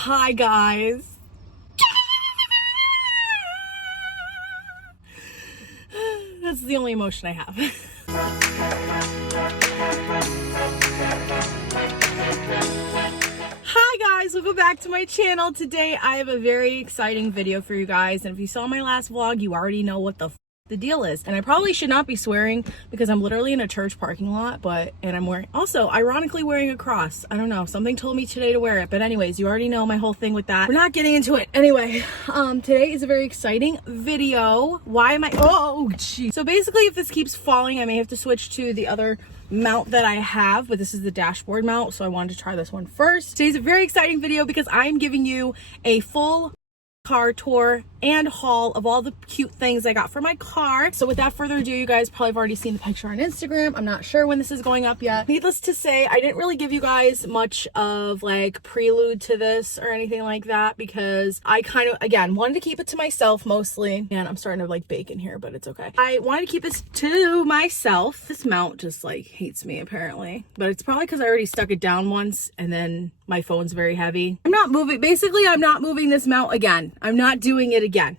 Hi guys. That's the only emotion I have. Hi guys, welcome back to my channel. Today I have a very exciting video for you guys, and if you saw my last vlog, you already know what the deal is. And I probably should not be swearing because I'm literally in a church parking lot, and I'm wearing, also ironically wearing a cross. I don't know, something told me today to wear it, but anyways, you already know my whole thing with that. We're not getting into it. Anyway, today is a very exciting video. Why am I, oh geez. So basically, if this keeps falling, I may have to switch to the other mount that I have, but this is the dashboard mount, so I wanted to try this one first. Today's a very exciting video because I'm giving you a full car tour and haul of all the cute things I got for my car. So without further ado, you guys probably have already seen the picture on Instagram. I'm not sure when this is going up yet. Needless to say, I didn't really give you guys much of like prelude to this or anything like that because I kind of, again, wanted to keep it to myself mostly. And I'm starting to like bake in here, but it's okay. I wanted to keep this to myself. This mount just like hates me apparently, but it's probably because I already stuck it down once and then my phone's very heavy. I'm not moving this mount again. I'm not doing it again.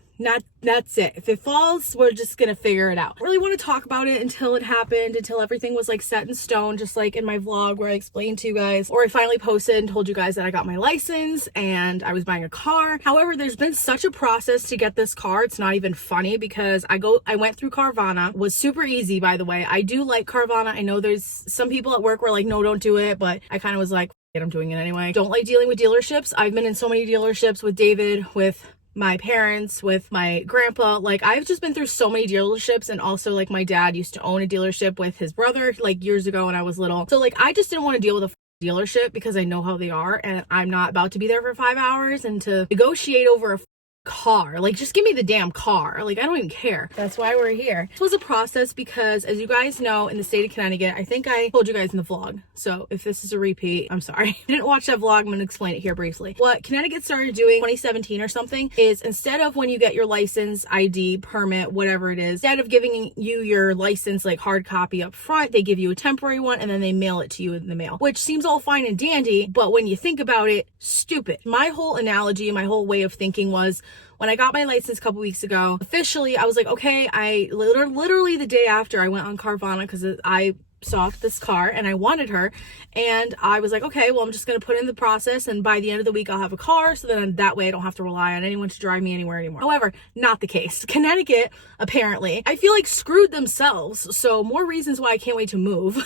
That's it. If it falls, we're just gonna figure it out. I really want to talk about it until it happened, until everything was like set in stone, just like in my vlog where I explained to you guys, or I finally posted and told you guys that I got my license and I was buying a car. However, there's been such a process to get this car. It's not even funny because I went through Carvana. It was super easy, by the way. I do like Carvana. I know there's some people at work were like, no, don't do it, but I kind of was like, I'm doing it anyway. Don't like dealing with dealerships. I've been in so many dealerships with David, with my parents, with my grandpa. Like, I've just been through so many dealerships, and also like my dad used to own a dealership with his brother like years ago when I was little. So like I just didn't want to deal with a dealership because I know how they are, and I'm not about to be there for 5 hours and to negotiate over a car. Like, just give me the damn car. Like, I don't even care. That's why we're here. This was a process because, as you guys know, in the state of Connecticut, I think I told you guys in the vlog, so if this is a repeat, I'm sorry. If you didn't watch that vlog, I'm gonna explain it here briefly. What Connecticut started doing 2017 or something is, instead of when you get your license, ID, permit, whatever it is, instead of giving you your license like hard copy up front, they give you a temporary one and then they mail it to you in the mail, which seems all fine and dandy, but when you think about it, stupid. My whole analogy, my whole way of thinking was, when I got my license a couple weeks ago, officially, I was like, okay, I literally the day after I went on Carvana because I saw this car and I wanted her, and I was like, okay, well, I'm just gonna put in the process, and by the end of the week I'll have a car, so then that way I don't have to rely on anyone to drive me anywhere anymore. However, not the case. Connecticut, apparently, I feel like screwed themselves, so more reasons why I can't wait to move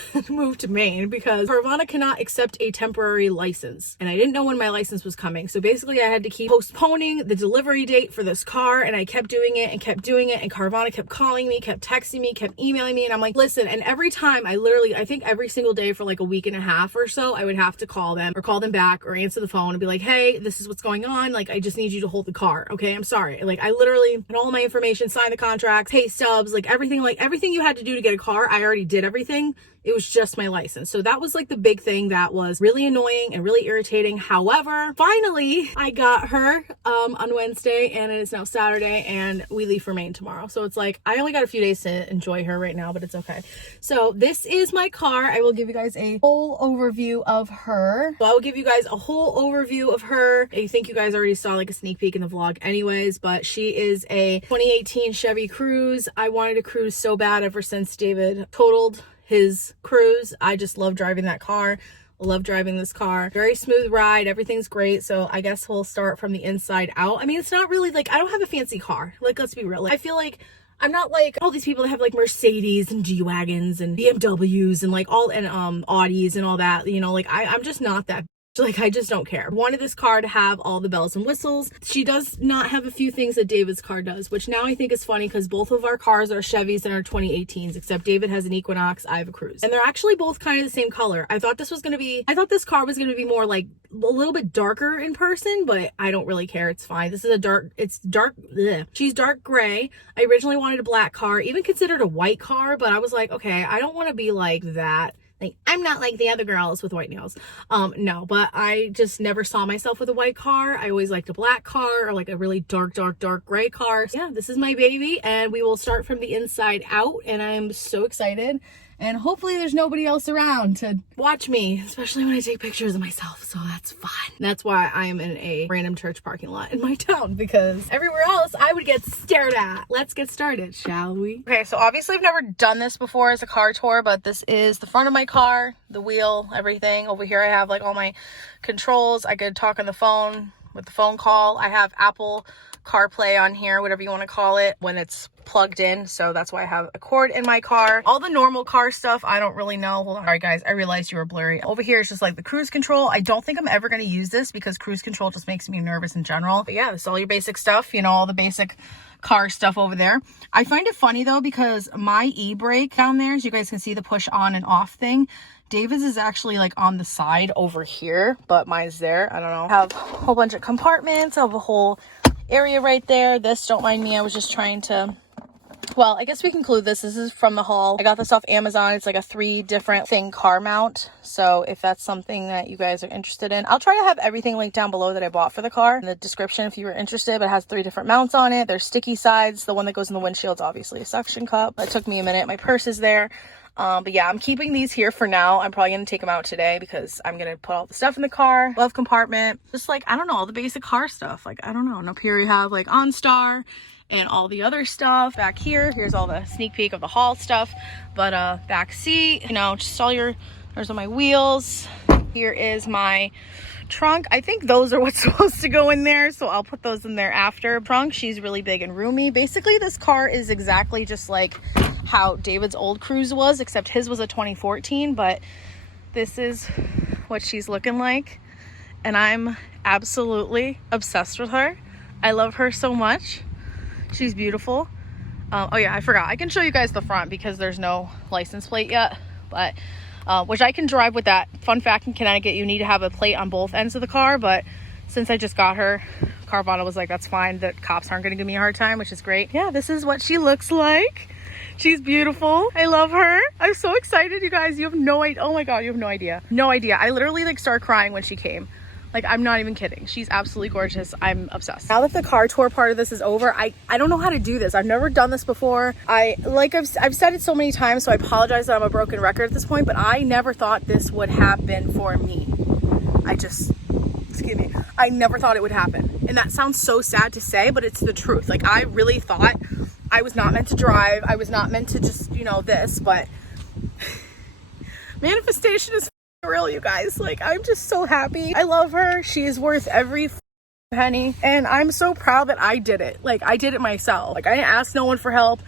to Maine, because Carvana cannot accept a temporary license, and I didn't know when my license was coming, so basically I had to keep postponing the delivery date for this car, and I kept doing it, and Carvana kept calling me, kept texting me, kept emailing me, and I'm like, listen, and every time I think every single day for like a week and a half or so, I would have to call them or call them back or answer the phone and be like, hey, this is what's going on. Like, I just need you to hold the car. Okay, I'm sorry. Like, I literally had all my information, signed the contracts, pay stubs, like everything you had to do to get a car. I already did everything. It was just my license. So that was like the big thing that was really annoying and really irritating. However, finally I got her on Wednesday, and it is now Saturday, and we leave for Maine tomorrow. So it's like, I only got a few days to enjoy her right now, but it's okay. So this is my car. I will give you guys a whole overview of her. So I will give you guys a whole overview of her. I think you guys already saw like a sneak peek in the vlog anyways, but she is a 2018 Chevy Cruze. I wanted a Cruze so bad ever since David totaled his Cruze. I just love driving that car. Love driving this car. Very smooth ride. Everything's great. So I guess we'll start from the inside out. I mean, it's not really like, I don't have a fancy car. Like, let's be real. Like, I feel like I'm not like all these people that have like Mercedes and G-Wagons and BMWs and like Audis and all that, you know, like I'm just not that. Like, I just don't care. Wanted this car to have all the bells and whistles. She does not have a few things that David's car does, which now I think is funny because both of our cars are Chevys and are 2018s, except David has an Equinox, I have a Cruze. And they're actually both kind of the same color. I thought this car was going to be more like a little bit darker in person, but I don't really care. It's fine. This is it's dark. Bleh. She's dark gray. I originally wanted a black car, even considered a white car, but I was like, okay, I don't want to be like that. Like, I'm not like the other girls with white nails. No, but I just never saw myself with a white car. I always liked a black car or like a really dark gray car. So yeah, this is my baby, and we will start from the inside out, and I'm so excited. and hopefully there's nobody else around to watch me, especially when I take pictures of myself, so that's fun. That's why I am in a random church parking lot in my town, because everywhere else I would get stared at. Let's get started, shall we? Okay, so obviously I've never done this before as a car tour, but this is the front of my car, the wheel, everything. Over here I have like all my controls. I could talk on the phone with the phone call. I have Apple CarPlay on here, whatever you want to call it, when it's plugged in, so that's why I have a cord in my car. All the normal car stuff I don't really know. Hold on. All right guys, I realized you were blurry. Over here it's just like the cruise control. I don't think I'm ever going to use this because cruise control just makes me nervous in general, but yeah, this is all your basic stuff, you know, all the basic car stuff over there. I find it funny though, because my e-brake down there, as you guys can see, the push on and off thing, David's is actually like on the side over here, but mine's there. I don't know. I have a whole bunch of compartments. I have a whole area right there. This, don't mind me, I was just trying to, well, I guess we can include this. This is from the haul. I got this off Amazon. It's like a 3 different thing car mount. So if that's something that you guys are interested in, I'll try to have everything linked down below that I bought for the car in the description if you were interested. But it has 3 different mounts on it. There's sticky sides. The one that goes in the windshield's obviously a suction cup. It took me a minute. My purse is there. But yeah, I'm keeping these here for now. I'm probably going to take them out today because I'm going to put all the stuff in the car. Glove compartment. Just like, I don't know, all the basic car stuff. Like, I don't know. And up here we have like OnStar and all the other stuff. Back here, here's all the sneak peek of the haul stuff. But back seat, you know, just all your, there's all my wheels. Here is my trunk. I think those are what's supposed to go in there, so I'll put those in there after. Trunk, she's really big and roomy. Basically, this car is exactly just like how David's old Cruze was, except his was a 2014, but this is what she's looking like, and I'm absolutely obsessed with her. I love her so much. She's beautiful. Oh yeah, I forgot. I can show you guys the front because there's no license plate yet, but which I can drive with that. Fun fact, in Connecticut, you need to have a plate on both ends of the car, but since I just got her, Carvana was like, that's fine. The cops aren't going to give me a hard time, which is great. Yeah, this is what she looks like. She's beautiful. I love her. I'm so excited, you guys. You have no idea. Oh my God, you have no idea. No idea. I literally like started crying when she came. Like, I'm not even kidding. She's absolutely gorgeous. I'm obsessed. Now that the car tour part of this is over, I don't know how to do this. I've never done this before. I've said it so many times, so I apologize that I'm a broken record at this point, but I never thought this would happen for me. Excuse me. I never thought it would happen. And that sounds so sad to say, but it's the truth. Like, I really thought I was not meant to drive. I was not meant to just, you know, this, but manifestation is real, you guys. Like, I'm just so happy. I love her. She is worth every penny, and I'm so proud that I did it. Like, I did it myself. Like, I didn't ask no one for help.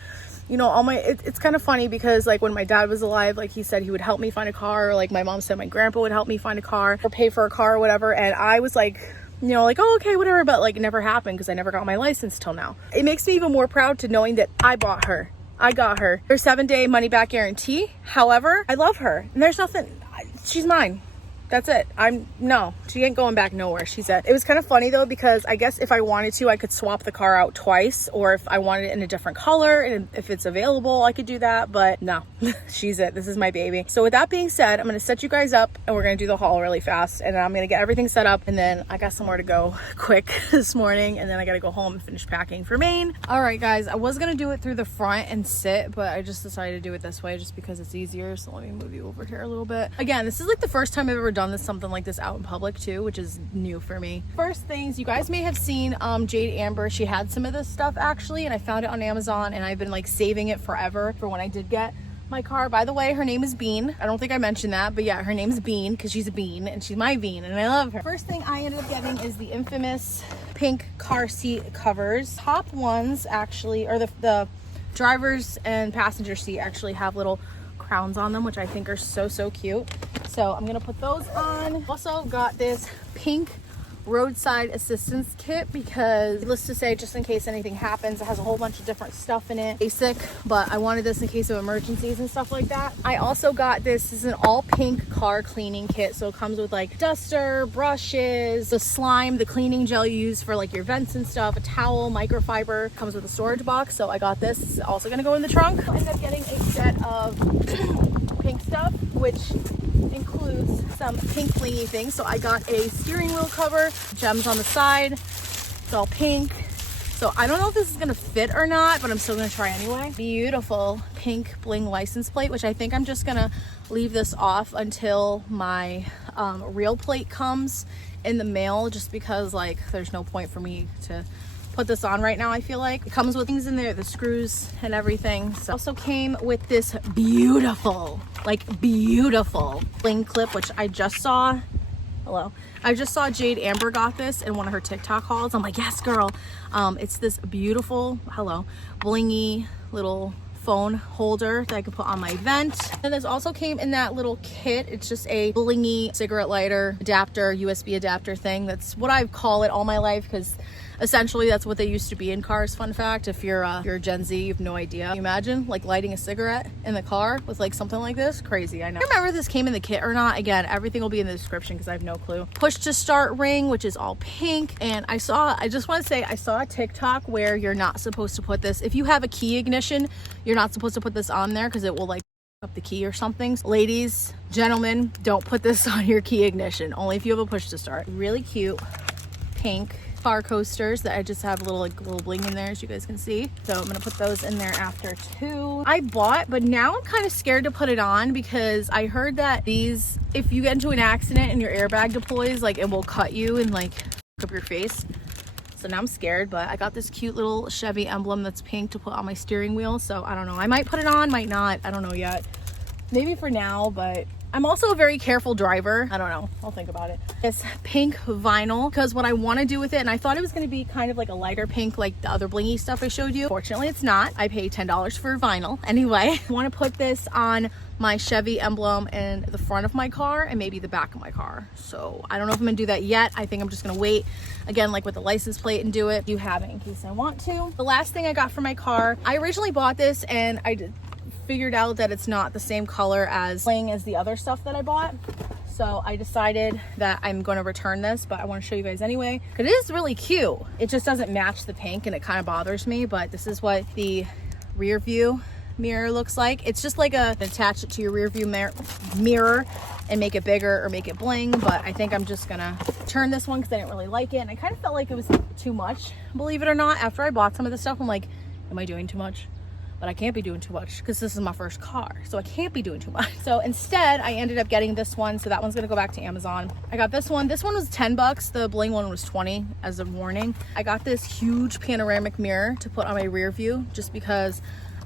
You know, it's kind of funny because like when my dad was alive, like he said he would help me find a car, or like my mom said my grandpa would help me find a car or pay for a car or whatever, and I was like, you know, like, oh, okay, whatever, but like it never happened because I never got my license till now. It makes me even more proud to knowing that I bought her. I got her. There's 7-day money back guarantee. However, I love her, and there's nothing, she's mine. That's it. No, she ain't going back nowhere. She said. It was kind of funny though, because I guess if I wanted to, I could swap the car out twice, or if I wanted it in a different color and if it's available, I could do that, but no, she's it. This is my baby. So with that being said, I'm going to set you guys up and we're going to do the haul really fast, and then I'm going to get everything set up, and then I got somewhere to go quick this morning, and then I got to go home and finish packing for Maine. All right, guys, I was going to do it through the front and sit, but I just decided to do it this way just because it's easier. So let me move you over here a little bit. Again, this is like the first time I've ever done something like this out in public too, which is new for me. First things, you guys may have seen Jade Amber, she had some of this stuff actually, and I found it on Amazon, and I've been like saving it forever for when I did get my car. By the way, her name is Bean. I don't think I mentioned that, but yeah, her name's Bean because she's a bean and she's my bean and I love her. First thing I ended up getting is the infamous pink car seat covers. Top ones actually, or the driver's and passenger seat actually have little crowns on them, which I think are so cute. So I'm gonna put those on. Also got this pink roadside assistance kit because, let's just say, just in case anything happens, it has a whole bunch of different stuff in it. Basic, but I wanted this in case of emergencies and stuff like that. I also got this is an all pink car cleaning kit, so it comes with like duster, brushes, the slime, the cleaning gel you use for like your vents and stuff, a towel, microfiber. Comes with a storage box, so I got this. It's also gonna go in the trunk. I ended up getting a set of pink stuff, which includes some pink blingy things. So I got a steering wheel cover, gems on the side, it's all pink. So I don't know if this is gonna fit or not, but I'm still gonna try anyway. Beautiful pink bling license plate, which I think I'm just gonna leave this off until my real plate comes in the mail, just because like there's no point for me to put this on right now. I feel like it comes with things in there, the screws and everything. So also came with this beautiful, like beautiful bling clip, which I just saw. Hello. I just saw Jade Amber got this in one of her TikTok hauls. I'm like, yes, girl. It's this beautiful, hello, blingy little phone holder that I could put on my vent. And this also came in that little kit. It's just a blingy cigarette lighter adapter, USB adapter thing. That's what I call it all my life, because essentially that's what they used to be in cars. Fun fact, if you're a Gen Z, you have no idea. Can you imagine like lighting a cigarette in the car with like something like this? Crazy, I know. I don't remember if this came in the kit or not. Again, everything will be in the description because I have no clue. Push to start ring, which is all pink. And I just want to say, I saw a TikTok where you're not supposed to put this. If you have a key ignition, you're not supposed to put this on there because it will like up the key or something. Ladies, gentlemen, don't put this on your key ignition. Only if you have a push to start. Really cute pink car coasters that I just have a little bling in there, as you guys can see. So I'm gonna put those in there after too. I bought, but now I'm kind of scared to put it on because I heard that these, if you get into an accident and your airbag deploys, like it will cut you and like up your face. So now I'm scared, but I got this cute little Chevy emblem that's pink to put on my steering wheel. So I don't know, I might put it on, might not, I don't know yet. Maybe for now, but I'm also a very careful driver. I don't know, I'll think about it. It's pink vinyl, because what I want to do with it, and I thought it was going to be kind of like a lighter pink like the other blingy stuff I showed you. Fortunately, it's not. I paid $10 for vinyl. Anyway, I want to put this on my Chevy emblem in the front of my car and maybe the back of my car. So I don't know if I'm gonna do that yet. I think I'm just gonna wait again, like with the license plate, and do it. You have it in case I want to. The last thing I got for my car, I originally bought this and I figured out that it's not the same color as the other stuff that I bought. So I decided that I'm going to return this, but I want to show you guys anyway, because it is really cute. It just doesn't match the pink and it kind of bothers me, but this is what the rear view mirror looks like. It's just like attach it to your rear view mirror and make it bigger or make it bling, but I think I'm just gonna turn this one because I didn't really like it, and I kind of felt like it was too much, believe it or not. After I bought some of this stuff, I'm like, am I doing too much? But I can't be doing too much because this is my first car, so I can't be doing too much. So instead I ended up getting this one, so that one's gonna go back to Amazon. I got this one was 10 bucks. The bling one was 20 as a warning. I got this huge panoramic mirror to put on my rear view just because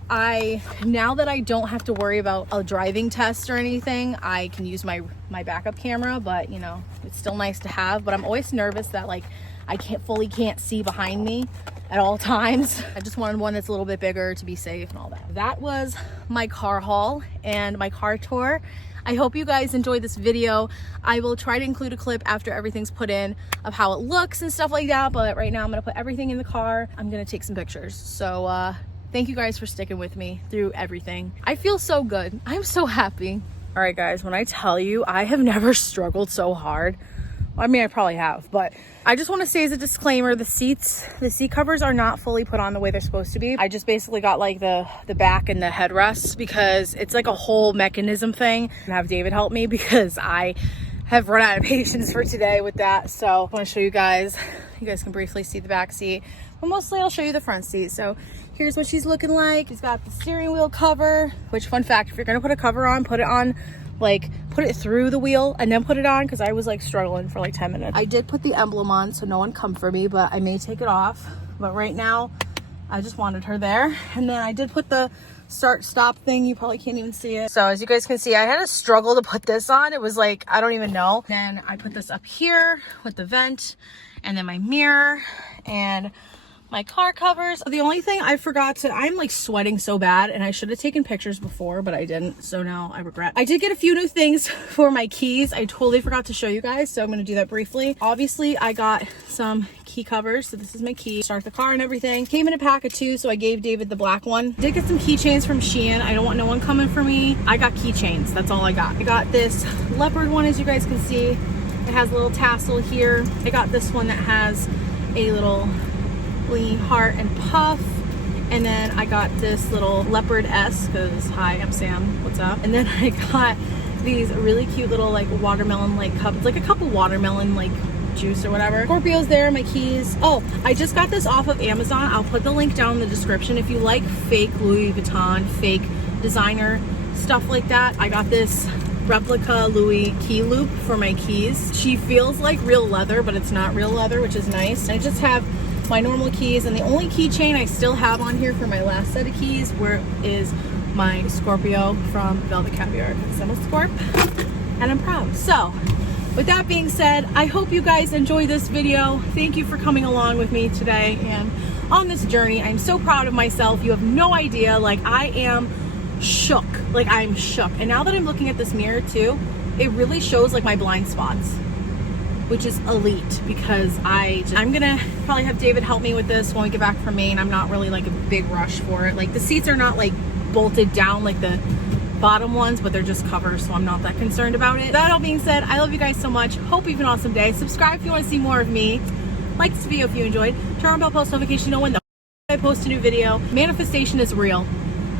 now that I don't have to worry about a driving test or anything, I can use my backup camera, but you know, it's still nice to have. But I'm always nervous that like I can't see behind me at all times. I just wanted one that's a little bit bigger to be safe and all that. That was my car haul and my car tour. I hope you guys enjoyed this video. I will try to include a clip after everything's put in of how it looks and stuff like that, but right now I'm gonna put everything in the car. I'm gonna take some pictures. So thank you guys for sticking with me through everything. I feel so good. I'm so happy. All right guys, when I tell you I have never struggled so hard, I mean, I probably have, but I just want to say as a disclaimer, the seat covers are not fully put on the way they're supposed to be. I just basically got like the back and the headrests because it's like a whole mechanism thing, and have David help me because I have run out of patience for today with that. So I want to show you guys. You guys can briefly see the back seat, but mostly I'll show you the front seat. So here's what she's looking like. She's got the steering wheel cover, which, fun fact, if you're gonna put a cover on, put it on, like put it through the wheel and then put it on, because I was like struggling for like 10 minutes. I did put the emblem on so no one come for me, but I may take it off. But right now I just wanted her there. And then I did put the start stop thing. You probably can't even see it. So as you guys can see, I had a struggle to put this on. It was like, I don't even know. Then I put this up here with the vent, and then my mirror and my car covers. The only thing I forgot to, I'm like sweating so bad, and I should have taken pictures before, but I didn't, so now I regret. I did get a few new things for my keys. I totally forgot to show you guys, so I'm gonna do that briefly. Obviously I got some key covers, so this is my key, start the car and everything. Came in a pack of 2, so I gave David the black one. Did get some keychains from Shein. I don't want no one coming for me. I got keychains, that's all I got. I got this leopard one, as you guys can see. It has a little tassel here. I got this one that has a little heart and puff, and then I got this little leopard S, because hi, I'm Sam, what's up? And then I got these really cute little like watermelon like cup. It's like a cup of watermelon like juice or whatever. Scorpio's there, my keys. Oh, I just got this off of Amazon. I'll put the link down in the description. If you like fake Louis Vuitton, fake designer stuff like that, I got this replica Louis key loop for my keys. She feels like real leather, but it's not real leather, which is nice. I just have my normal keys, and the only keychain I still have on here for my last set of keys is my Scorpio from Velvet Caviar, because I'm a Scorp and I'm proud. So with that being said, I hope you guys enjoy this video. Thank you for coming along with me today and on this journey. I'm so proud of myself. You have no idea. Like, I am shook. Like, I'm shook. And now that I'm looking at this mirror too, it really shows like my blind spots, which is elite, because I'm gonna probably have David help me with this when we get back from Maine. I'm not really like a big rush for it. Like, the seats are not like bolted down like the bottom ones, but they're just covers, so I'm not that concerned about it. That all being said, I love you guys so much. Hope you have an awesome day. Subscribe if you want to see more of me. Like this video if you enjoyed. Turn on bell post notification to know when I post a new video. Manifestation is real.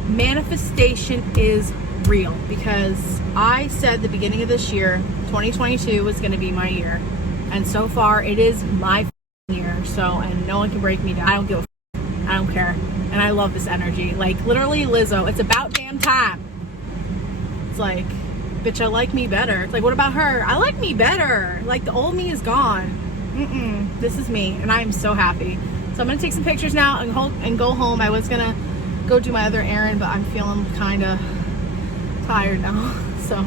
Manifestation is real, because I said the beginning of this year 2022 was going to be my year, and so far it is my year. So, and no one can break me down. I don't give a I don't care, and I love this energy. Like, literally, Lizzo, it's about damn time. It's like, bitch, I like me better. It's like, what about her? I like me better. Like, the old me is gone. This is me, and I am so happy. So I'm gonna take some pictures now and go home. I was gonna go do my other errand, but I'm feeling kind of tired now, so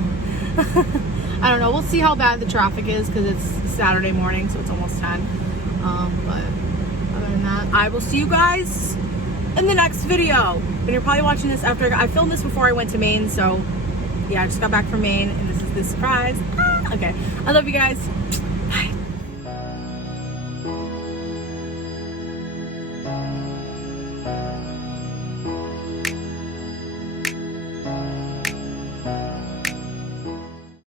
I don't know. We'll see how bad the traffic is, because it's Saturday morning, so it's almost 10. But other than that, I will see you guys in the next video. And you're probably watching this after I filmed this before I went to Maine, so yeah, I just got back from Maine, and this is the surprise. Okay, I love you guys. Bye.